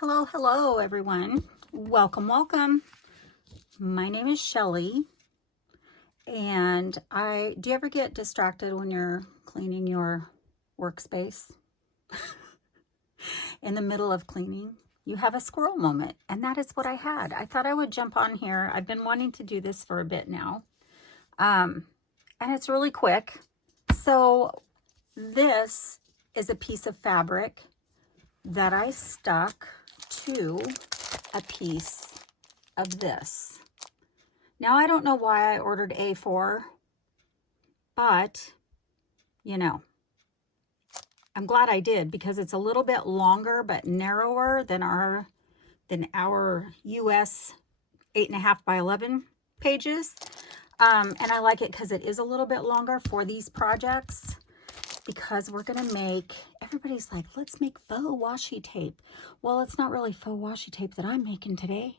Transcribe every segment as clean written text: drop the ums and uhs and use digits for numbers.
Hello, hello, everyone. Welcome, welcome. My name is Shelly, and do you ever get distracted when you're cleaning your workspace? In the middle of cleaning, you have a squirrel moment, and that is what I had. I thought I would jump on here. I've been wanting to do this for a bit now, and it's really quick. So this is a piece of fabric that I stuck to a piece of this. Now, I don't know why I ordered A4, but, I'm glad I did because it's a little bit longer but narrower than our US 8.5 by 11 pages. And I like it because it is a little bit longer for these projects, because we're going to make, everybody's like, let's make faux washi tape. Well, it's not really faux washi tape that I'm making today.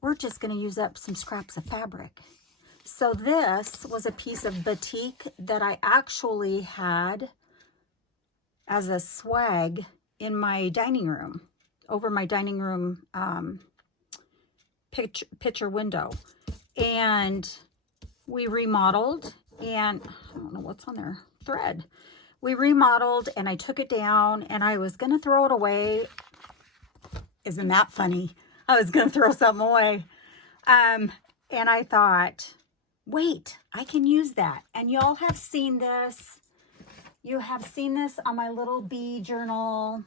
We're just going to use up some scraps of fabric. So this was a piece of batik that I actually had as a swag in my dining room, over my dining room picture window. And we remodeled, and I don't know what's on there, thread. We remodeled, and I took it down, and I was going to throw it away. Isn't that funny? I was going to throw something away. And I thought, wait, I can use that. And y'all have seen this. You have seen this on my little bee journal.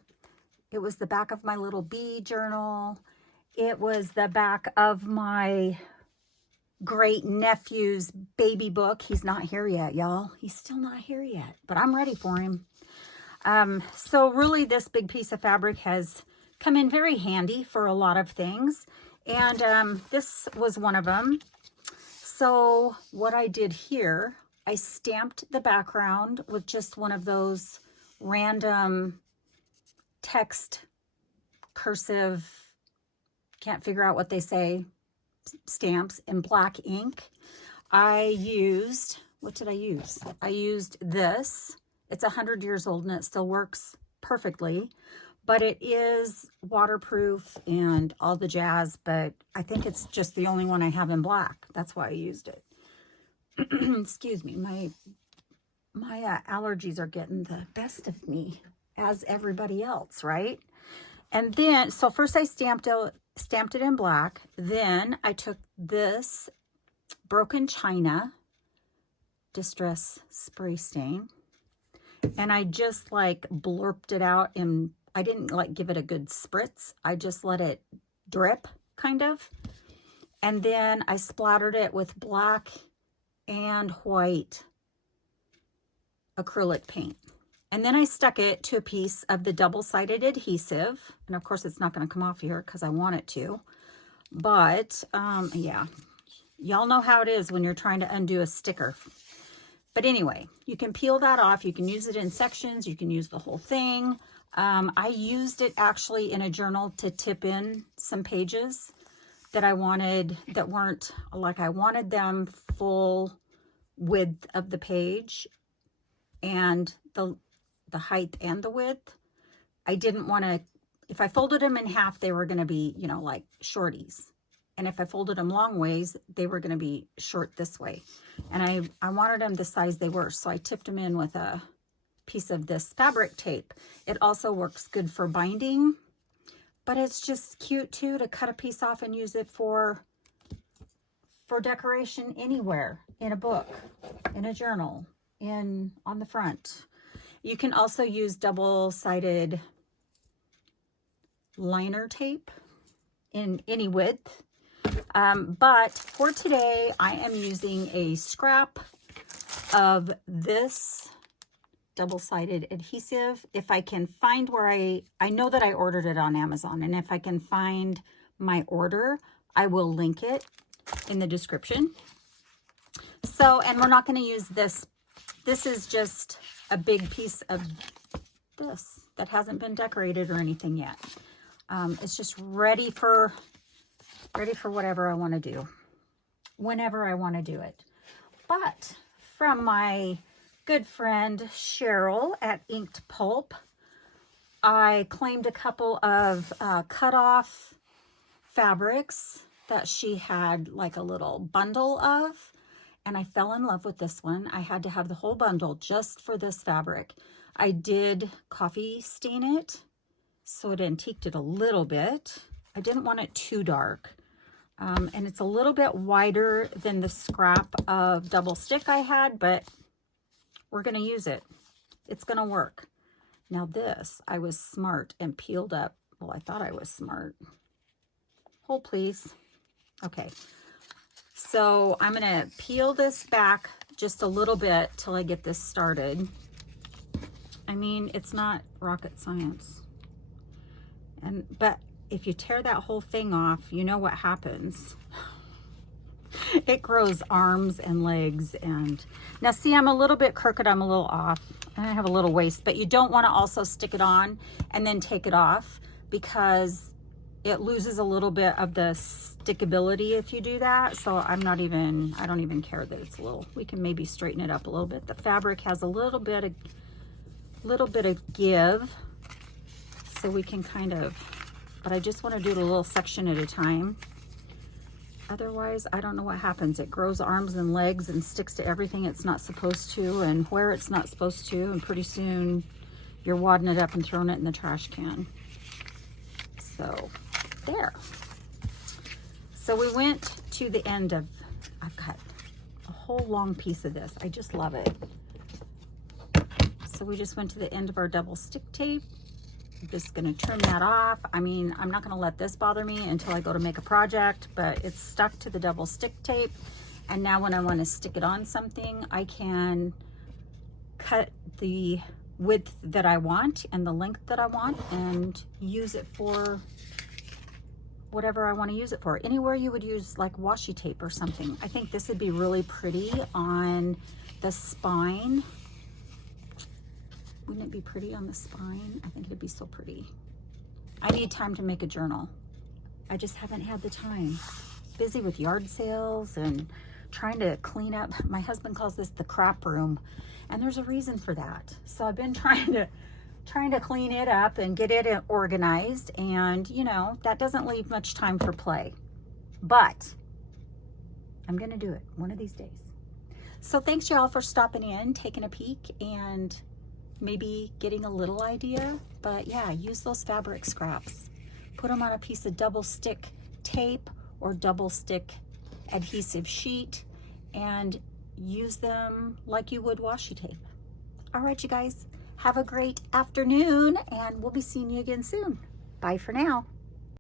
It was the back of my little bee journal. It was the back of my great nephew's baby book. He's not here yet, y'all. He's still not here yet, but I'm ready for him. So really, this big piece of fabric has come in very handy for a lot of things. And this was one of them. So what I did here, I stamped the background with just one of those random text, cursive, can't figure out what they say, stamps in black ink. I used, what did I use? I used this. It's 100 years old and it still works perfectly, but it is waterproof and all the jazz, but I think it's just the only one I have in black. That's why I used it. Excuse me, my allergies are getting the best of me, as everybody else, right? And then, so first I stamped it in black. Then I took this broken china distress spray stain, and I just like blurped it out, and I didn't like give it a good spritz. I just let it drip, kind of. And then I splattered it with black and white acrylic paint. And then I stuck it to a piece of the double-sided adhesive. And of course, it's not going to come off here because I want it to. But, yeah, y'all know how it is when you're trying to undo a sticker. But anyway, you can peel that off. You can use it in sections. You can use the whole thing. I used it actually in a journal to tip in some pages that I wanted, that weren't, like, I wanted them full width of the page and the height and the width. I didn't want to, if I folded them in half, they were going to be, like shorties. And if I folded them long ways, they were going to be short this way. And I wanted them the size they were. So I tipped them in with a piece of this fabric tape. It also works good for binding, but it's just cute too to cut a piece off and use it for decoration anywhere, in a book, in a journal, on the front. You can also use double-sided liner tape in any width. But for today, I am using a scrap of this double-sided adhesive. If I can find where I know that I ordered it on Amazon, and if I can find my order, I will link it in the description. So, and we're not going to use this. This is just a big piece of this that hasn't been decorated or anything yet. It's just ready for whatever I want to do, whenever I want to do it. But from my good friend Cheryl at Inked Pulp, I claimed a couple of cut off fabrics that she had like a little bundle of, and I fell in love with this one. I had to have the whole bundle just for this fabric. I did coffee stain it, so it antiqued it a little bit. I didn't want it too dark. And it's a little bit wider than the scrap of double stick I had, but we're going to use it. It's going to work. Now this, I was smart and peeled up. Well, I thought I was smart. Hold please. Okay. So I'm going to peel this back just a little bit till I get this started. I mean, it's not rocket science. But if you tear that whole thing off, you know what happens. It grows arms and legs. And now see, I'm a little bit crooked. I'm a little off. And I have a little waist, but you don't want to also stick it on and then take it off, because it loses a little bit of the stickability if you do that. So I don't even care that it's a little, we can maybe straighten it up a little bit. The fabric has a little bit of give, so we can kind of, but I just want to do it a little section at a time. Otherwise, I don't know what happens. It grows arms and legs and sticks to everything it's not supposed to and where it's not supposed to, and pretty soon you're wadding it up and throwing it in the trash can. So there. So we went to the end of, I've got a whole long piece of this. I just love it. So we just went to the end of our double stick tape. I'm just going to trim that off. I mean, I'm not going to let this bother me until I go to make a project, but it's stuck to the double stick tape. And now when I want to stick it on something, I can cut the width that I want and the length that I want and use it for whatever I want to use it for. Anywhere you would use like washi tape or something. I think this would be really pretty on the spine. Wouldn't it be pretty on the spine? I think it'd be so pretty. I need time to make a journal. I just haven't had the time. Busy with yard sales and trying to clean up. My husband calls this the crap room, and there's a reason for that. So I've been trying to clean it up and get it organized, and you know, that doesn't leave much time for play. But I'm gonna do it one of these days. So thanks y'all for stopping in, taking a peek, and maybe getting a little idea. But yeah, use those fabric scraps. Put them on a piece of double stick tape or double stick adhesive sheet and use them like you would washi tape. All right, you guys, have a great afternoon, and we'll be seeing you again soon. Bye for now.